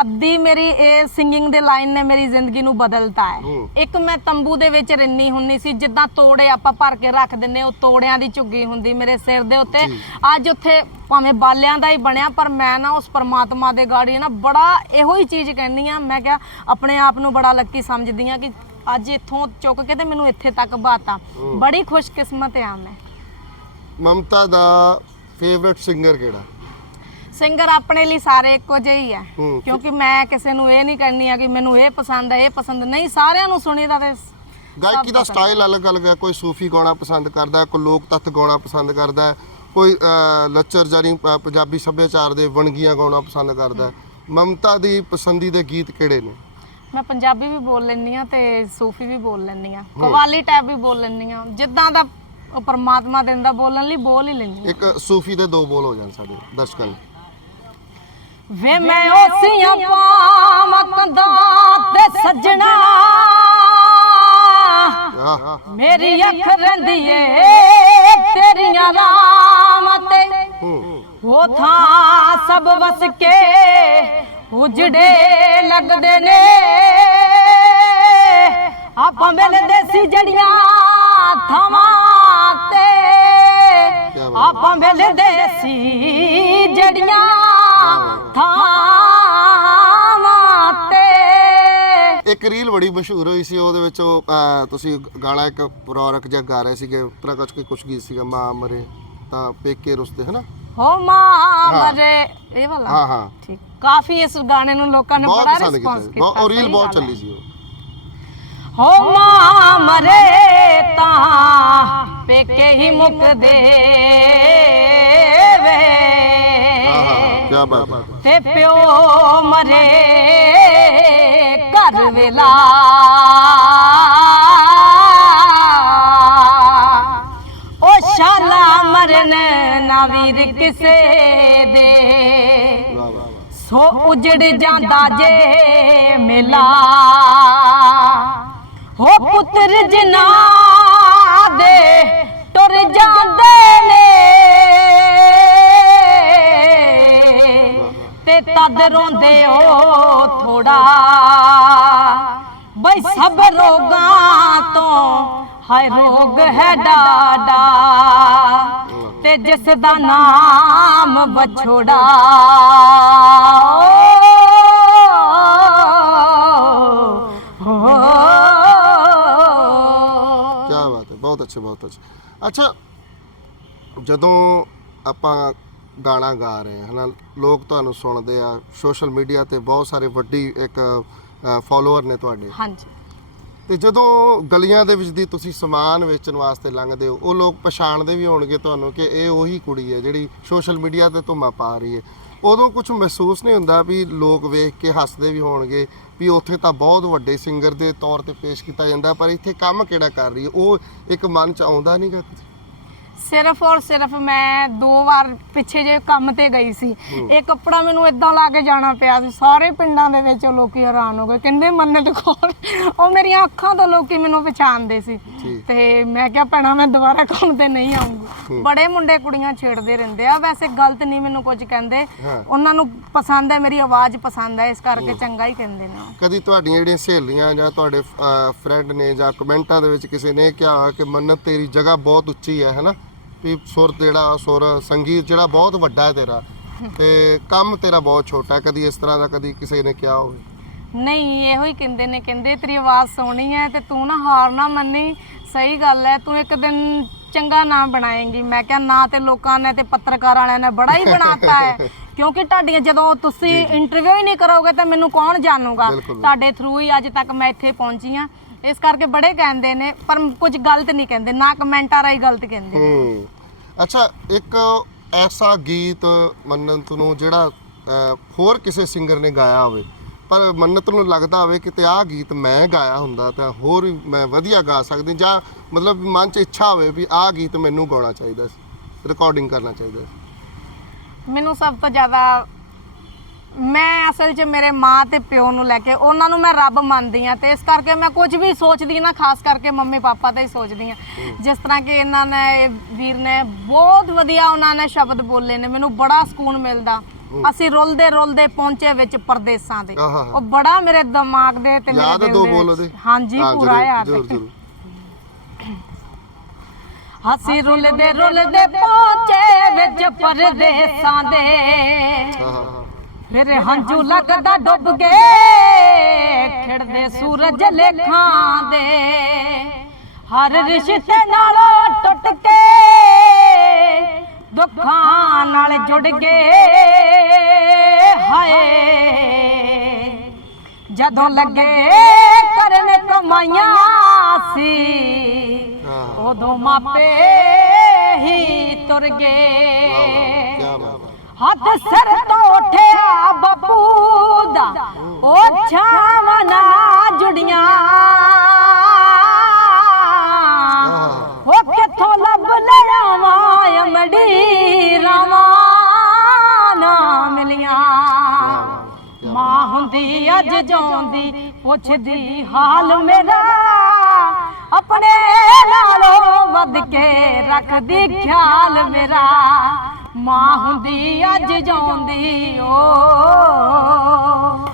ਅੱਧੀ ਮੇਰੀ ਇਹ ਸਿੰਗਿੰਗ ਦੇ ਲਾਈਨ ਨੇ ਮੇਰੀ ਜ਼ਿੰਦਗੀ ਨੂੰ ਬਦਲਤਾ ਹੈ। ਇੱਕ ਮੈਂ ਤੰਬੂ ਦੇ ਵਿੱਚ ਰਿੰਨੀ ਹੁੰਨੀ ਸੀ ਜਿੱਦਾਂ ਤੋੜੇ ਆਪਾਂ ਭਰ ਕੇ ਰੱਖ ਦਿੰਨੇ ਉਹ ਤੋੜਿਆਂ ਦੀ ਝੁੱਗੀ ਹੁੰਦੀ ਮੇਰੇ ਸਿਰ ਦੇ ਉੱਤੇ। ਅੱਜ ਉੱਥੇ ਭਾਵੇਂ ਬਾਲਿਆਂ ਦਾ ਹੀ ਬਣਿਆ ਪਰ ਮੈਂ ਨਾ ਉਸ ਪਰਮਾਤਮਾ ਦੇ ਗਾੜੀ ਨਾ ਬੜਾ ਇਹੋ ਹੀ ਚੀਜ਼ ਕਹਿੰਨੀ ਆ ਮੈਂ ਕਿਹਾ ਆਪਣੇ ਆਪ ਨੂੰ ਬੜਾ ਲੱਕੀ ਸਮਝਦੀ ਆ ਕਿ ਅੱਜ ਇੱਥੋਂ ਚੁੱਕ ਕੇ ਤੇ ਮੈਨੂੰ ਇੱਥੇ ਤੱਕ ਬਾਤਾ ਬੜੀ ਖੁਸ਼ਕਿਸਮਤ ਆ ਮੈਂ। ਮਮਤਾ ਦਾ ਫੇਵਰਿਟ ਸਿੰਗਰ ਕਿਹੜਾ? ਸਿੰਗਰ ਆਪਣੇ ਲਈ ਸਾਰੇ ਇੱਕੋ ਜਿਹੇ ਹੀ ਆ। ਹੂੰ। ਕਿਉਂਕਿ ਮੈਂ ਕਿਸੇ ਨੂੰ ਇਹ ਨਹੀਂ ਕਹਿਣੀ ਆ ਕਿ ਮੈਨੂੰ ਇਹ ਪਸੰਦ ਹੈ ਇਹ ਪਸੰਦ ਨਹੀਂ ਸਾਰਿਆਂ ਨੂੰ ਸੁਣੀਦਾ ਤੇ ਗਾਇਕੀ ਦਾ ਸਟਾਈਲ ਅਲੱਗ-ਅਲੱਗ ਹੈ ਕੋਈ ਸੂਫੀ ਗਾਉਣਾ ਪਸੰਦ ਕਰਦਾ ਹੈ ਕੋਈ ਲੋਕ ਤੱਤ ਗਾਉਣਾ ਪਸੰਦ ਕਰਦਾ ਹੈ ਕੋਈ ਅਹ, ਲੱਚਰ ਜਾਨੀ ਪੰਜਾਬੀ ਸੱਭਿਆਚਾਰ ਦੇ ਵਣਗੀਆਂ ਗਾਉਣਾ ਪਸੰਦ ਕਰਦਾ। ਹੈ ਮਮਤਾ ਦੀ ਪਸੰਦੀਦੇ ਗੀਤ ਕਿਹੜੇ ਨੇ? ਮੈਂ ਪੰਜਾਬੀ ਵੀ ਬੋਲ ਲੈਂਦੀ ਆ ਤੇ ਸੂਫੀ ਵੀ ਬੋਲ ਲੈਂਦੀ ਆ ਕਵਾਲੀ ਟੈਪ ਵੀ ਬੋਲ ਲੈਂਦੀ ਆ ਜਿੱਦਾਂ ਦਾ ਉਹ ਪਰਮਾਤਮਾ ਦਿੰਦਾ ਬੋਲਣ ਲਈ ਬੋਲ ਹੀ ਲੈਂਦੀ ਆ ਇੱਕ ਸੂਫੀ ਦੇ ਦੋ ਬੋਲ ਹੋ ਜਾਣ ਸਾਡੇ ਦਰਸ਼ਕਾਂ ਲਈ ਵੇ ਮੈਂ ਉਸੀਆਂ ਪਾਵਾਂ ਕੰਦਾ ਤੇ ਸੱਜਣਾ। ਮੇਰੀ ਅੱਖ ਰਹਿੰਦੀ ਏ ਤੇਰੀਆਂ ਰਾਮਾਂ ਤੇ। ਉਹ ਥਾਂ ਸਭ ਵਸ ਕੇ ਉਜੜੇ ਲੱਗਦੇ ਨੇ। ਆਪਾਂ ਮਿਲਦੇ ਸੀ ਜੜੀਆਂ ਥਾਵਾਂ ਤੇ। ਆਪਾਂ ਮਿਲਦੇ ਸੀ ਜੜੀਆਂ ਥਾਵਾਂ ਤੇ। ਇੱਕ ਰੀਲ ਬੜੀ ਮਸ਼ਹੂਰ ਹੋਈ ਸੀ ਉਹਦੇ ਵਿੱਚ ਉਹ ਅਹ, ਤੁਸੀਂ ਗਾਣਾ ਇੱਕ ਪ੍ਰੋਰਕ ਜਿਹਾ ਗਾ ਰਹੇ ਸੀਗੇ ਉਤਰਾ ਕੁਝ ਕੇ ਕੁਝ ਗੀਤ ਸੀਗਾ ਮਾਂ ਮਰੇ ਤਾਂ ਪੇਕੇ ਰੁਸਤੇ ਹਨਾ? ਹੋ ਮਾਂ ਮਰੇ ਇਹ ਵਾਲਾ? ਹਾਂ ਹਾਂ। ਠੀਕ। ਕਾਫੀ ਇਸ ਗਾਣੇ ਨੂੰ ਲੋਕਾਂ ਨੇ ਬਹੁਤ ਬੜਾ ਪਸੰਦ ਕੀਤਾ ਰਿਸਪੌਂਸ ਸੀ। ਕੀਤਾ ਬਹੁਤ- ਉਹ ਰੀਲ ਸਹੀ ਬਹੁਤ ਗੱਲ ਹੈ। ਚੱਲੀ ਸੀ ਉਹ। ਹੋ ਮਾਂ ਮਰੇ ਤਾਂ ਪੇਕੇ ਹੀ ਮੁੱਕਦੇ ਵੇ ਹਾਂ ਹਾਂ। ਕੀ ਬਾਤ ਹੈ। ਤੇ ਪਿਓ ਮਰੇ, ਘਰ ਵੇਲਾ। ਉਹ ਸ਼ਾਲਾ ਮਰਨ ਨਾ ਵੀਰ ਕਿਸੇ ਦੇ। ਸੋ ਉਜੜ ਜਾਂਦਾ ਜੇ ਮੇਲਾ। ਹੋ ਪੁੱਤਰ ਜਨਾ ਦੇ ਟੁਰ ਜਾਂਦੇ ਤੇ ਤਦ ਰੋਂਦੇ ਓ ਥੋੜਾ। ਬਈ ਸਭ ਰੋਗਾਂ ਤੋਂ ਹਾਏ ਰੋਗ ਹੈ ਡਾਡਾ। ਤੇ ਜਿਸ ਦਾ ਨਾਮ ਵਛੋੜਾ। ਕੀ ਬਾਤ ਹੈ, ਬਹੁਤ ਅੱਛਾ ਬਹੁਤ ਅੱਛਾ। ਅੱਛਾ, ਜਦੋਂ ਆਪਾਂ ਗਾਣਾ ਗਾ ਰਹੇ ਹਾਂ ਹਨਾ ਲੋਕ ਤੁਹਾਨੂੰ ਸੁਣਦੇ ਆ। ਸੋਸ਼ਲ ਮੀਡੀਆ ਤੇ ਬਹੁਤ ਸਾਰੇ ਵੱਡੀ ਇੱਕ ਫਾਲੋਅਰ ਨੇ ਤੁਹਾਡੇ। ਹਾਂਜੀ। ਤੇ ਜਦੋਂ ਗਲੀਆਂ ਦੇ ਵਿੱਚ ਦੀ ਤੁਸੀਂ ਸਮਾਨ ਵੇਚਣ ਵਾਸਤੇ ਲੰਘਦੇ ਹੋ ਉਹ ਲੋਕ ਪਛਾਣਦੇ ਵੀ ਹੋਣਗੇ ਤੁਹਾਨੂੰ ਕਿ ਇਹ ਉਹੀ ਕੁੜੀ ਹੈ ਜਿਹੜੀ ਸੋਸ਼ਲ ਮੀਡੀਆ ਤੇ ਧੁੰਮਾ ਪਾ ਰਹੀ ਹੈ। ਉਦੋਂ ਕੁਝ ਮਹਿਸੂਸ ਨਹੀਂ ਹੁੰਦਾ ਵੀ ਲੋਕ ਵੇਖ ਕੇ ਹੱਸਦੇ ਵੀ ਹੋਣਗੇ ਵੀ ਉੱਥੇ ਤਾਂ ਬਹੁਤ ਵੱਡੇ ਸਿੰਗਰ ਦੇ ਤੌਰ ਤੇ ਪੇਸ਼ ਕੀਤਾ ਜਾਂਦਾ ਪਰ ਇੱਥੇ ਕੰਮ ਕਿਹੜਾ ਕਰ ਰਹੀ ਹੈ? ਉਹ ਇੱਕ ਮਨ ਚ ਆਉਂਦਾ ਨਹੀਂਗਾ ਸਿਰਫ ਔਰ ਸਿਰਫ ਮੈਂ ਦੋ ਵਾਰ ਪਿੱਛੇ ਜੇ ਕੰਮ ਤੇ ਗਈ ਸੀ। ਇਹ ਕੱਪੜਾ ਮੈਨੂੰ ਇਦਾਂ ਲਾ ਕੇ ਜਾਣਾ ਪਿਆ ਸੀ। ਸਾਰੇ ਪਿੰਡਾਂ ਦੇ ਵਿੱਚ ਲੋਕੀ ਹੈਰਾਨ ਹੋ ਗਏ। ਕਹਿੰਦੇ ਮੰਨਤ ਕੌਰ। ਉਹ ਮੇਰੀਆਂ ਅੱਖਾਂ ਤੋਂ ਲੋਕੀ ਮੈਨੂੰ ਪਛਾਣਦੇ ਸੀ। ਤੇ ਮੈਂ ਕਿਹਾ ਭੈਣਾ ਮੈਂ ਦੁਬਾਰਾ ਕੰਮ ਤੇ ਨਹੀਂ ਆਉਂਗੀ ਬੜੇ ਮੁੰਡੇ ਕੁੜੀਆਂ ਛੇੜਦੇ ਰਹਿੰਦੇ ਆ। ਵੈਸੇ ਗਲਤ ਨਹੀਂ ਮੈਨੂੰ ਕੁਝ ਕਹਿੰਦੇ। ਉਹਨਾਂ ਨੂੰ ਪਸੰਦ ਹੈ ਮੇਰੀ ਆਵਾਜ਼ ਪਸੰਦ ਹੈ। ਇਸ ਕਰਕੇ ਚੰਗਾ ਹੀ ਕਹਿੰਦੇ ਨੇ। ਕਦੀ ਤੁਹਾਡੀਆਂ ਜਿਹੜੀਆਂ ਸਹੇਲੀਆਂ ਜਾਂ ਤੁਹਾਡੇ ਫਰੈਂਡ ਨੇ ਜਾਂ ਕਮੈਂਟਾਂ ਦੇ ਵਿੱਚ ਕਿਸੇ ਨੇ ਕਿਹਾ ਕਿ ਮੰਨਤ ਤੇਰੀ ਜਗ੍ਹਾ ਬਹੁਤ ਉੱਚੀ ਹੈ ਹੈਨਾ ਵੀ ਸੁਰ ਜਿਹੜਾ ਸੁਰ ਸੰਗੀਤ ਜਿਹੜਾ ਬਹੁਤ ਵੱਡਾ ਹੈ ਤੇਰਾ। ਤੇ ਕੰਮ ਤੇਰਾ ਬਹੁਤ ਛੋਟਾ ਹੈ, ਕਦੀ ਇਸ ਤਰ੍ਹਾਂ ਦਾ ਕਦੀ ਕਿਸੇ ਨੇ ਕਿਹਾ ਹੋਵੇ? ਨਹੀਂ, ਇਹੋ ਹੀ ਕਹਿੰਦੇ ਨੇ, ਕਹਿੰਦੇ ਤੇਰੀ ਆਵਾਜ਼ ਸੋਹਣੀ ਹੈ ਤੇ ਤੂੰ ਨਾ ਹਾਰ ਨਾ ਮੰਨੀ। ਸਹੀ ਗੱਲ ਹੈ, ਤੂੰ ਇੱਕ ਦਿਨ ਚੰਗਾ ਨਾਮ ਬਣਾਏਂਗੀ। ਮੈਂ ਕਿਹਾ ਨਾ ਤੇ ਲੋਕਾਂ ਨੇ ਤੇ ਪੱਤਰਕਾਰ ਵਾਲਿਆਂ ਨੇ ਬੜਾ ਹੀ ਬਣਾਤਾ ਹੈ। ਕਿਉਂਕਿ ਤੁਹਾਡੀਆਂ ਜਦੋਂ ਤੁਸੀਂ ਇੰਟਰਵਿਊ ਹੀ ਨਹੀਂ ਕਰੋਗੇ ਤਾਂ ਮੈਨੂੰ ਕੌਣ ਜਾਣੂਗਾ? ਬਿਲਕੁਲ। ਤੁਹਾਡੇ ਥਰੂ ਹੀ ਅੱਜ ਤੱਕ ਮੈਂ ਇੱਥੇ ਪਹੁੰਚੀ ਆ ਇਸ ਕਰਕੇ ਬੜੇ ਕਹਿੰਦੇ ਨੇ ਪਰ ਕੁਝ ਗਲਤ ਨਹੀਂ ਕਹਿੰਦੇ ਨਾ ਕਮੈਂਟਾਂ ਰਾਹੀਂ ਗਲਤ ਕਹਿੰਦੇ ਹੂੰ। ਅੱਛਾ ਇੱਕ ਐਸਾ ਗੀਤ ਮੰਨਤ ਨੂੰ ਜਿਹੜਾ ਅਹ, ਹੋਰ ਕਿਸੇ ਸਿੰਗਰ ਨੇ ਗਾਇਆ ਹੋਵੇ ਪਰ ਮੰਨਤ ਨੂੰ ਲੱਗਦਾ ਹੋਵੇ ਕਿ ਤੇ ਆਹ ਗੀਤ ਮੈਂ ਗਾਇਆ ਹੁੰਦਾ ਤਾਂ ਹੋਰ ਵੀ ਮੈਂ ਵਧੀਆ ਗਾ ਸਕਦੀ ਜਾਂ ਮਤਲਬ ਮਨ 'ਚ ਇੱਛਾ ਹੋਵੇ ਵੀ ਆਹ ਗੀਤ ਮੈਨੂੰ ਗਾਉਣਾ ਚਾਹੀਦਾ ਸੀ ਰਿਕਾਰਡਿੰਗ ਕਰਨਾ ਚਾਹੀਦਾ ਸੀ। ਮੈਨੂੰ ਸਭ ਤੋਂ ਜ਼ਿਆਦਾ ਮੈਂ ਅਸਲ 'ਚ ਮੇਰੇ ਮਾਂ ਤੇ ਪਿਓ ਨੂੰ ਲੈ ਕੇ ਉਹਨਾਂ ਨੂੰ ਮੈਂ ਰੱਬ ਮੰਨਦੀ ਆ ਤੇ ਇਸ ਕਰਕੇ ਮੈਂ ਕੁਝ ਵੀ ਸੋਚਦੀ ਨਾ ਖਾਸ ਕਰਕੇ ਮੰਮੀ ਪਾਪਾ ਦਾ ਹੀ ਸੋਚਦੀ ਆ ਜਿਸ ਤਰ੍ਹਾਂ ਕਿ ਇਹਨਾਂ ਨੇ ਇਹ ਵੀਰ ਨੇ ਬਹੁਤ ਵਧੀਆ ਉਹਨਾਂ ਨੇ ਸ਼ਬਦ ਬੋਲੇ ਨੇ ਮੈਨੂੰ ਬੜਾ ਸਕੂਨ ਮਿਲਦਾ। ਅਸੀਂ ਰੁਲਦੇ ਰੁਲਦੇ ਪਹੁੰਚੇ ਵਿੱਚ ਪਰਦੇਸਾਂ ਦੇ। ਆਹਾ। ਉਹ ਬੜਾ ਮੇਰੇ ਦਿਮਾਗ ਦੇ ਤੇ ਮੇਰੇ ਯਾਦ ਹੈ ਦਿਲ ਦੋ ਦੇ ਬੋਲ ਵਿੱਚ- ਉਹਦੇ? ਹਾਂਜੀ ਹਾਂ, ਪੂਰਾ ਜ਼ਰੂਰ, ਯਾਦ ਜ਼ਰੂਰ ਹੈ ਜ਼ਰੂਰ। ਅਸੀਂ ਰੁਲਦੇ ਰੁਲਦੇ ਪਹੁੰਚੇ ਵਿੱਚ ਪਰਦੇਸਾਂ ਦੇ। ਮੇਰੇ ਹੰਝੂ ਲੱਗਦਾ ਡੁੱਬ ਕੇ ਖਿੜਦੇ ਸੂਰਜ ਲੇਖਾਂ ਦੇ। ਹਰ ਰਿਸ਼ਤੇ ਨਾਲੋਂ ਟੁੱਟ ਕੇ ਦੁੱਖਾਂ ਨਾਲ ਜੁੜ ਗਏ ਹਾਏ। ਜਦੋਂ ਲੱਗੇ ਕਰਨ ਕਮਾਈਆਂ ਸੀ ਉਦੋਂ ਮਾਪੇ ਹੀ ਤੁਰ ਗਏ। ਹੱਥ ਸਿਰ ਤੋਂ ਉੱਠਿਆ ਬੱਬੂ ਦਾ। ਉਹ ਛਾਵਾਂ ਨਾਲ ਜੁੜੀਆਂ। ਉਹ ਕਿੱਥੋਂ ਲੱਭ ਲਿਆਵਾਂ ਅਮੜੀ ਰਾਵਾਂ ਨਾ ਮਿਲੀਆਂ। ਮਾਂ ਹੁੰਦੀ ਅੱਜ ਜਿਉਂਦੀ ਪੁੱਛਦੀ ਹਾਲ ਮੇਰਾ ਆਪਣੇ ਨਾਲੋਂ ਵੱਧ ਕੇ ਰੱਖਦੀ ਖਿਆਲ ਮੇਰਾ। ਮਾਂ ਹੁੰਦੀ ਅੱਜ ਜਿਉਂਦੀ ਓ।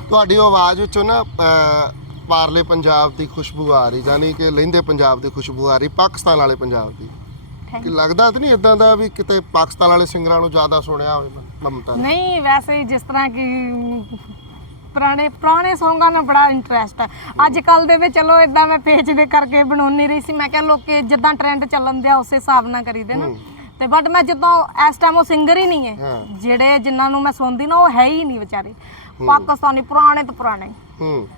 ਤੁਹਾਡੀ ਆਵਾਜ਼ ਵਿੱਚੋਂ ਨਾ ਅਹ, ਪਾਰਲੇ ਪੰਜਾਬ ਦੀ ਖੁਸ਼ਬੂ ਆ ਰਹੀ ਯਾਨੀ ਕਿ ਲਹਿੰਦੇ ਪੰਜਾਬ ਦੀ ਖੁਸ਼ਬੂ ਆ ਰਹੀ ਪਾਕਿਸਤਾਨ ਵਾਲੇ ਪੰਜਾਬ ਦੀ। ਕਿ ਲੱਗਦਾ ਤਾਂ ਨਹੀਂ ਇਦਾਂ ਦਾ ਵੀ ਕਿਤੇ ਪਾਕਿਸਤਾਨ ਵਾਲੇ ਸਿੰਗਰਾਂ ਨੂੰ ਜ਼ਿਆਦਾ ਸੁਣਿਆ ਹੋਵੇ ਮਮ- ਮਮਤਾ ਨੇ? ਨਹੀਂ ਵੈਸੇ ਹੀ ਜਿਸ ਤਰ੍ਹਾਂ ਕਿ ਪੁਰਾਣੇ ਪੁਰਾਣੇ ਸੌਂਗਾਂ ਨਾਲ ਬੜਾ ਇੰਟਰਸਟ ਹੈ। ਅੱਜ ਕੱਲ ਦੇ ਵਿੱਚ ਚਲੋ ਇਦਾਂ ਮੈਂ ਪੇਜ ਦੇ ਕਰਕੇ ਬਣਾਉਣੀ ਰਹੀ ਸੀ। ਮੈਂ ਕਿਹਾ ਲੋਕੀ ਜਿੱਦਾਂ ਟ੍ਰੈਂਡ ਚੱਲਣ ਦਿਆ ਉਸੇ ਹਿਸਾਬ ਨਾਲ ਕਰੀਦੇ ਨਾ। ਤੇ ਬਟ ਮੈਂ ਜਦੋਂ ਇਸ ਟਾਈਮ ਉਹ ਸਿੰਗਰ ਹੀ ਨਹੀਂ ਹੈ। ਜਿਹੜੇ ਜਿਨ੍ਹਾਂ ਨੂੰ ਮੈਂ ਸੁਣਦੀ ਨਾ ਉਹ ਹੈ ਹੀ ਨਹੀਂ ਵਿਚਾਰੇ। ਪਾਕਿਸਤਾਨੀ ਪੁਰਾਣੇ ਤੋਂ ਪੁਰਾਣੇ। ਹੂੰ।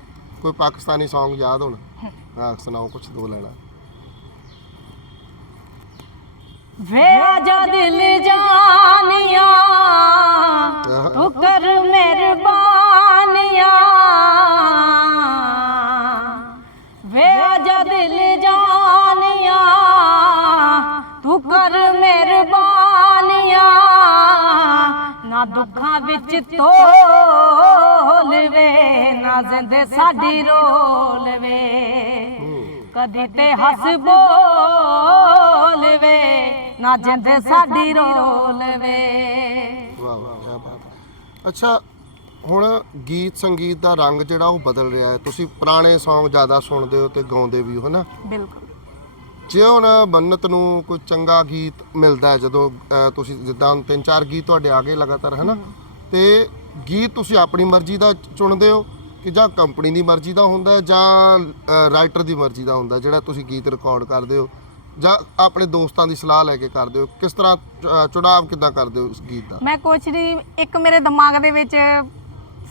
ਕੋਈ ਪਾਕਿਸਤਾਨੀ Song ਯਾਦ ਹੋਣਾ? ਹਾਂ। ਸੁਣਾਓ ਕੁਝ ਦੋ ਲੈਣਾ। ਵੇ ਆਜਾ ਦਿਲ ਜਾਨੀਆਂ ਤੂੰ ਕਰ ਮਿਹਰਬਾਨੀਆਂ ਵੇ ਆਜਾ ਦਿਲ ਜਾਨੀਆਂ, ਤੂੰ ਕਰ ਮਿਹਰਬਾਨੀਆਂ। ਨਾ ਦੁੱਖਾਂ ਵਿੱਚ ਤੋਲ ਵੇ, ਨਾ ਜ਼ਿੰਦ ਸਾਡੀ ਰੋਲ ਵੇ। ਕਦੀ ਤੇ ਹੱਸ ਬੋਲ ਵੇ, ਨਾ ਜਿੰਦ ਸਾਡੀ ਰੋਲ ਵੇ। ਵਾਹ ਵਾਹ ਕੀ ਬਾਤ ਅੱਛਾ ਹੁਣ ਗੀਤ ਸੰਗੀਤ ਦਾ ਰੰਗ ਜਿਹੜਾ ਉਹ ਬਦਲ ਰਿਹਾ ਹੈ। ਤੁਸੀਂ ਪੁਰਾਣੇ Song ਜ਼ਿਆਦਾ ਸੁਣਦੇ ਹੋ ਤੇ ਗਾਉਂਦੇ ਵੀ ਹੋ ਹਨਾ? ਬਿਲਕੁਲ। ਜੇ ਹੁਣ ਬੰਨਤ ਨੂੰ ਕੋਈ ਚੰਗਾ ਗੀਤ ਮਿਲਦਾ ਹੈ ਜਦੋਂ ਅਹ, ਤੁਸੀਂ ਜਿੱਦਾਂ ਹੁਣ ਤਿੰਨ ਚਾਰ ਗੀਤ ਤੁਹਾਡੇ ਆ ਗਏ ਲਗਾਤਾਰ ਹਨਾ? ਤੇ ਗੀਤ ਤੁਸੀਂ ਆਪਣੀ ਮਰਜ਼ੀ ਦਾ ਚੁਣਦੇ ਹੋ ਕਿ ਜਾਂ ਕੰਪਨੀ ਦੀ ਮਰਜ਼ੀ ਦਾ ਹੁੰਦਾ ਹੈ ਜਾਂ ਰਾਈਟਰ ਦੀ ਮਰਜ਼ੀ ਦਾ ਹੁੰਦਾ ਹੈ ਜਿਹੜਾ ਤੁਸੀਂ ਗੀਤ ਰਿਕਾਰਡ ਕਰਦੇ ਹੋ ਜਾਂ ਆਪਣੇ ਦੋਸਤਾਂ ਦੀ ਸਲਾਹ ਲੈ ਕੇ ਕਰਦੇ ਹੋ। ਕਿਸ ਤਰ੍ਹਾਂ ਅਹ, ਚੁਣਾਵ ਕਿੱਦਾਂ ਕਰਦੇ ਹੋ ਉਸ ਗੀਤ ਦਾ? ਮੈਂ ਕੁਛ ਨਹੀਂ ਇੱਕ ਮੇਰੇ ਦਿਮਾਗ ਦੇ ਵਿੱਚ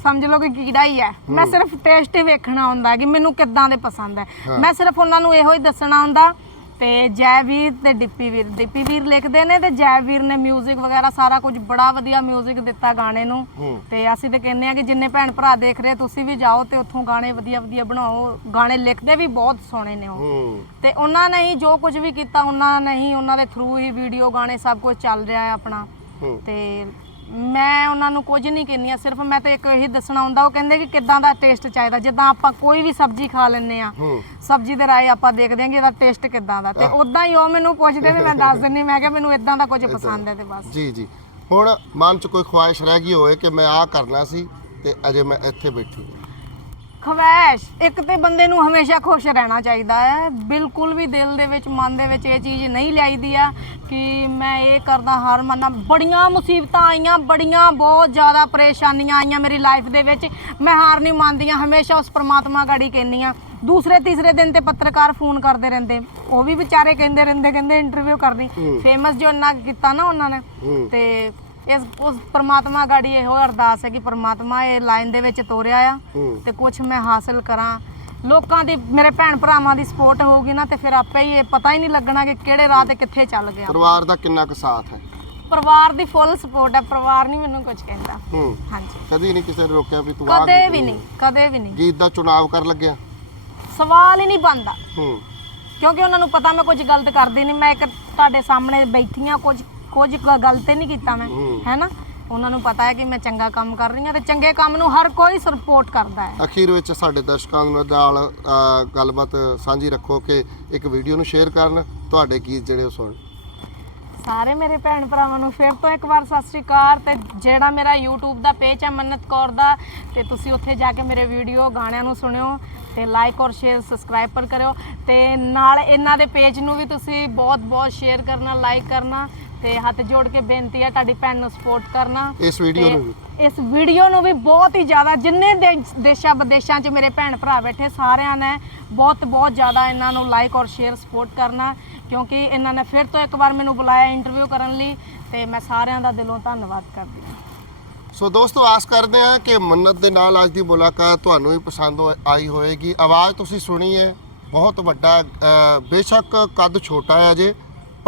ਸਮਝ ਲਓ ਕਿ ਕੀੜਾ ਹੀ ਹੈ ਮੈਂ ਸਿਰਫ ਟੇਸਟ ਹੀ ਵੇਖਣਾ ਹੁੰਦਾ ਕਿ ਮੈਨੂੰ ਕਿੱਦਾਂ ਦੇ ਪਸੰਦ ਹੈ ਹਾਂ। ਮੈਂ ਸਿਰਫ ਉਹਨਾਂ ਨੂੰ ਇਹੋ ਹੀ ਦੱਸਣਾ ਹੁੰਦਾ ਤੇ ਜੈ ਵੀਰ ਤੇ ਡਿੱਪੀ ਵੀਰ ਡਿੱਪੀ ਵੀਰ ਲਿਖਦੇ ਨੇ ਤੇ ਜੈ ਵੀਰ ਨੇ 뮤직 ਵਗੈਰਾ ਸਾਰਾ ਕੁਝ ਬੜਾ ਵਧੀਆ 뮤직 ਦਿੱਤਾ ਗਾਣੇ ਨੂੰ ਹੂੰ ਤੇ ਅਸੀਂ ਤੇ ਕਹਿੰਦੇ ਆ ਕਿ ਜਿੰਨੇ ਭੈਣ ਭਰਾ ਦੇਖ ਰਹੇ ਤੁਸੀਂ ਵੀ ਜਾਓ ਤੇ ਉੱਥੋਂ ਗਾਣੇ ਵਧੀਆ ਵਧੀਆ ਬਣਾਓ ਗਾਣੇ ਲਿਖਦੇ ਵੀ ਬਹੁਤ ਸੋਹਣੇ ਨੇ ਉਹ ਹੂੰ ਤੇ ਉਹਨਾਂ ਨੇ ਹੀ ਜੋ ਕੁਝ ਵੀ ਕੀਤਾ ਉਹਨਾਂ ਨੇ ਹੀ ਉਹਨਾਂ ਦੇ ਥਰੂ ਹੀ ਵੀਡੀਓ ਗਾਣੇ ਸਭ ਕੁਝ ਚੱਲ ਰਿਹਾ ਹੈ ਆਪਣਾ ਹੂੰ ਤੇ ਮੈਂ ਉਹਨਾਂ ਨੂੰ ਕੁਝ ਨਹੀਂ ਕਹਿੰਦੀ ਆ ਸਿਰਫ ਮੈਂ ਤਾਂ ਇੱਕ ਇਹੀ ਦੱਸਣਾ ਹੁੰਦਾ ਉਹ ਕਹਿੰਦੇ ਕਿ ਕਿੱਦਾਂ ਦਾ ਟੇਸਟ ਚਾਹੀਦਾ ਜਿੱਦਾਂ ਆਪਾਂ ਕੋਈ ਵੀ ਸਬਜ਼ੀ ਖਾ ਲੈਂਦੇ ਆ ਹੂੰ। ਸਬਜ਼ੀ ਦੇ ਰਾਏ ਆਪਾਂ ਦੇਖਦੇ ਹਾਂ ਕਿ ਇਹਦਾ ਟੇਸਟ ਕਿੱਦਾਂ ਦਾ ਤੇ ਉਦਾਂ ਹੀ ਉਹ ਮੈਨੂੰ ਪੁੱਛਦੇ ਵੀ ਮੈਂ ਦੱਸ ਦਿੰਨੀ ਮੈਂ ਕਿਹਾ ਮੈਨੂੰ ਇਦਾਂ ਦਾ ਕੁਝ ਪਸੰਦ ਹੈ ਤੇ ਬਸ। ਜੀ ਜੀ। ਹੁਣ ਮਨ 'ਚ ਕੋਈ ਖੁਆਇਸ਼ ਰਹਿ ਗਈ ਹੋਵੇ ਕਿ ਮੈਂ ਆਹ ਕਰਨਾ ਸੀ ਤੇ ਅਜੇ ਮੈਂ ਇੱਥੇ ਬੈਠੀ ਹਾਂ। ਖਵੈਸ਼ ਇੱਕ ਤੇ ਬੰਦੇ ਨੂੰ ਹਮੇਸ਼ਾ ਖੁਸ਼ ਰਹਿਣਾ ਚਾਹੀਦਾ ਹੈ। ਬਿਲਕੁਲ ਵੀ ਦਿਲ ਦੇ ਵਿੱਚ ਮਨ ਦੇ ਵਿੱਚ ਇਹ ਚੀਜ਼ ਨਹੀਂ ਲਿਆਈਦੀ ਆ ਕਿ ਮੈਂ ਇਹ ਕਰਦਾ ਹਾਰ ਮੰਨਾਂ। ਬੜੀਆਂ ਮੁਸੀਬਤਾਂ ਆਈਆਂ ਬੜੀਆਂ ਬਹੁਤ ਜ਼ਿਆਦਾ ਪਰੇਸ਼ਾਨੀਆਂ ਆਈਆਂ ਮੇਰੀ ਲਾਈਫ ਦੇ ਵਿੱਚ। ਮੈਂ ਹਾਰ ਨਹੀਂ ਮੰਨਦੀ ਹਾਂ ਹਮੇਸ਼ਾ ਉਸ ਪ੍ਰਮਾਤਮਾ ਗਾੜੀ ਕਹਿੰਦੀ ਆ ਦੂਸਰੇ ਤੀਸਰੇ ਦਿਨ ਤੇ ਪੱਤਰਕਾਰ ਫੋਨ ਕਰਦੇ ਰਹਿੰਦੇ। ਉਹ ਵੀ ਵਿਚਾਰੇ ਕਹਿੰਦੇ ਰਹਿੰਦੇ ਕਹਿੰਦੇ ਇੰਟਰਵਿਊ ਕਰਨੀ। ਫੇਮਸ ਜੋ ਇੰਨਾ ਕੀਤਾ ਨਾ ਉਹਨਾਂ ਨੇ ਤੇ ਇਸ ਉਸ ਪ੍ਰਮਾਤਮਾ ਗਾੜੀ ਇਹੋ ਅਰਦਾਸ ਹੈ ਕਿ ਪ੍ਰਮਾਤਮਾ ਇਹ ਲਾਈਨ ਦੇ ਵਿੱਚ ਤੋਰਿਆ ਆ ਹੂੰ। ਤੇ ਕੁਝ ਮੈਂ ਹਾਸਲ ਕਰਾਂ। ਲੋਕਾਂ ਦੀ ਮੇਰੇ ਭੈਣ ਭਰਾਵਾਂ ਦੀ ਸਪੋਰਟ ਹੋਊਗੀ ਨਾ ਤੇ ਫਿਰ ਆਪੇ ਹੀ ਇਹ ਪਤਾ ਹੀ ਨਹੀਂ ਲੱਗਣਾ ਕਿ ਕਿਹੜੇ ਰਾਹ ਤੇ ਕਿੱਥੇ ਚੱਲ ਗਿਆ। ਪਰਿਵਾਰ ਦਾ ਕਿੰਨਾ ਕੁ ਸਾਥ ਹੈ? ਪਰਿਵਾਰ ਦੀ ਫੁੱਲ ਸਪੋਰਟ ਹੈ ਪਰਿਵਾਰ ਨਹੀਂ ਮੈਨੂੰ ਕੁਝ ਕਹਿੰਦਾ। ਹੂੰ। ਹਾਂਜੀ। ਕਦੀ ਨਹੀਂ ਕਿਸੇ ਨੇ ਰੋਕਿਆ ਵੀ ਤੂੰ ਆ ਕਦੇ ਵੀ ਨਹੀਂ ਕਦੇ ਵੀ ਨਹੀਂ। ਗੀਤ ਦਾ ਚੁਣਾਵ ਕਰ ਲੱਗਿਆ? ਸਵਾਲ ਹੀ ਨਹੀਂ ਬਣਦਾ। ਹੂੰ। ਕਿਉਂਕਿ ਉਹਨਾਂ ਨੂੰ ਪਤਾ ਮੈਂ ਕੁਝ ਗਲਤ ਕਰਦੀ ਨਹੀਂ ਮੈਂ ਇੱਕ ਤੁਹਾਡੇ ਸਾਹਮਣੇ ਬੈਠੀ ਹਾਂ ਕੁਝ ਕੁਝ ਗ- ਗਲਤ ਨਹੀਂ ਕੀਤਾ ਮੈਂ। ਹੈਨਾ? ਉਹਨਾਂ ਨੂੰ ਪਤਾ ਹੈ ਕਿ ਮੈਂ ਚੰਗਾ ਕੰਮ ਕਰ ਰਹੀ ਹਾਂ ਤੇ ਚੰਗੇ ਕੰਮ ਨੂੰ ਹਰ ਕੋਈ ਸਪੋਰਟ ਕਰਦਾ ਹੈ। ਅਖੀਰ ਵਿੱਚ ਸਾਡੇ ਦਰਸ਼ਕਾਂ ਨਾਲ ਅ, ਗੱਲਬਾਤ ਸਾਂਝੀ ਰੱਖੋ ਕਿ ਇੱਕ ਵੀਡੀਓ ਨੂੰ ਸ਼ੇਅਰ ਕਰਨ ਤੁਹਾਡੇ ਗੀਤ ਜਿਹੜੇ ਉਹ ਸੁਣ ਸਾਰੇ ਮੇਰੇ ਭੈਣ ਭਰਾਵਾਂ ਨੂੰ ਫਿਰ ਤੋਂ ਇੱਕ ਵਾਰ ਸਤਿ ਸ਼੍ਰੀ ਅਕਾਲ ਤੇ ਜਿਹੜਾ ਮੇਰਾ YouTube ਦਾ ਪੇਜ ਹੈ ਮੰਨਤ ਕੌਰ ਦਾ ਤੇ ਤੁਸੀਂ ਉੱਥੇ ਜਾ ਕੇ ਮੇਰੇ ਵੀਡੀਓ ਗਾਣਿਆਂ ਨੂੰ ਸੁਣਿਓ ਤੇ ਲਾਈਕ ਔਰ ਸ਼ੇਅਰ ਸਬਸਕ੍ਰਾਈਬ ਪਰ ਕਰਿਓ ਤੇ ਨਾਲ ਇਹਨਾਂ ਦੇ ਪੇਜ ਨੂੰ ਵੀ ਤੁਸੀਂ ਬਹੁਤ ਬਹੁਤ ਸ਼ੇਅਰ ਕਰਨਾ ਲਾਈਕ ਕਰਨਾ ਤੇ ਹੱਥ ਜੋੜ ਕੇ ਬੇਨਤੀ ਹੈ ਤੁਹਾਡੀ ਭੈਣ ਨੂੰ ਸਪੋਰਟ ਕਰਨਾ। ਇਸ ਵੀਡੀਓ ਨੂੰ ਵੀ। ਇਸ ਵੀਡੀਓ ਨੂੰ ਵੀ ਬਹੁਤ ਹੀ ਜ਼ਿਆਦਾ ਜਿੰਨੇ ਦੇਸ਼- ਦੇਸ਼ਾਂ ਵਿਦੇਸ਼ਾਂ 'ਚ ਮੇਰੇ ਭੈਣ ਭਰਾ ਬੈਠੇ ਸਾਰਿਆਂ ਨੇ ਬਹੁਤ ਬਹੁਤ ਜ਼ਿਆਦਾ ਇਹਨਾਂ ਨੂੰ ਲਾਈਕ ਔਰ ਸ਼ੇਅਰ ਸਪੋਰਟ ਕਰਨਾ ਕਿਉਂਕਿ ਇਹਨਾਂ ਨੇ ਫਿਰ ਤੋਂ ਇੱਕ ਵਾਰ ਮੈਨੂੰ ਬੁਲਾਇਆ ਇੰਟਰਵਿਊ ਕਰਨ ਲਈ ਤੇ ਮੈਂ ਸਾਰਿਆਂ ਦਾ ਦਿਲੋਂ ਧੰਨਵਾਦ ਕਰਦੀ ਹਾਂ। ਸੋ ਦੋਸਤੋ ਆਸ ਕਰਦੇ ਹਾਂ ਕਿ ਮੰਨਤ ਦੇ ਨਾਲ ਅੱਜ ਦੀ ਮੁਲਾਕਾਤ ਤੁਹਾਨੂੰ ਵੀ ਪਸੰਦ ਆਈ ਹੋਵੇਗੀ ਆਵਾਜ਼ ਤੁਸੀਂ ਸੁਣੀ ਹੈ ਬਹੁਤ ਵੱਡਾ ਅ, ਬੇਸ਼ੱਕ ਕੱਦ ਛੋਟਾ ਹੈ ਅਜੇ।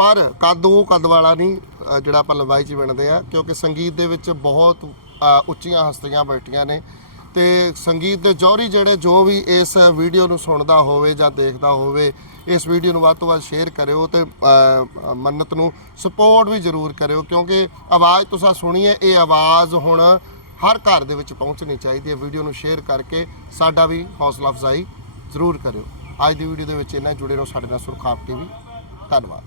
ਪਰ ਕੱਦ ਉਹ ਕੱਦ ਵਾਲਾ ਨਹੀਂ ਅ, ਜਿਹੜਾ ਆਪਾਂ ਲੰਬਾਈ 'ਚ ਵਿਣਦੇ ਆ ਕਿਉਂਕਿ ਸੰਗੀਤ ਦੇ ਵਿੱਚ ਬਹੁਤ ਅ, ਉੱਚੀਆਂ ਹਸਤੀਆਂ ਬੈਠੀਆਂ ਨੇ ਤੇ ਸੰਗੀਤ ਦੇ ਜੌਹਰੀ ਜਿਹੜੇ ਜੋ ਵੀ ਇਸ ਵੀਡੀਓ ਨੂੰ ਸੁਣਦਾ ਹੋਵੇ ਜਾਂ ਦੇਖਦਾ ਹੋਵੇ ਇਸ ਵੀਡੀਓ ਨੂੰ ਵੱਧ ਤੋਂ ਵੱਧ ਸ਼ੇਅਰ ਕਰਿਓ ਤੇ ਅ, ਮੰਨਤ ਨੂੰ ਸਪੋਰਟ ਵੀ ਜ਼ਰੂਰ ਕਰਿਓ ਕਿਉਂਕਿ ਆਵਾਜ਼ ਤੁਸੀਂ ਸੁਣੀ ਇਹ ਆਵਾਜ਼ ਹੁਣ ਹਰ ਘਰ ਦੇ ਵਿੱਚ ਪਹੁੰਚਣੀ ਚਾਹੀਦੀ ਹੈ। ਵੀਡੀਓ ਨੂੰ ਸ਼ੇਅਰ ਕਰਕੇ ਸਾਡਾ ਵੀ ਹੌਸਲਾ ਅਫਜ਼ਾਈ ਜ਼ਰੂਰ ਕਰਿਓ। ਅੱਜ ਦੀ ਵੀਡੀਓ ਦੇ ਵਿੱਚ ਇਹਨਾਂ ਜੁੜੇ ਰਹੋ ਸਾਡੇ ਨਾਲ ਸੁਰਖਾਪ ਟੀਵੀ। ਧੰਨਵਾਦ।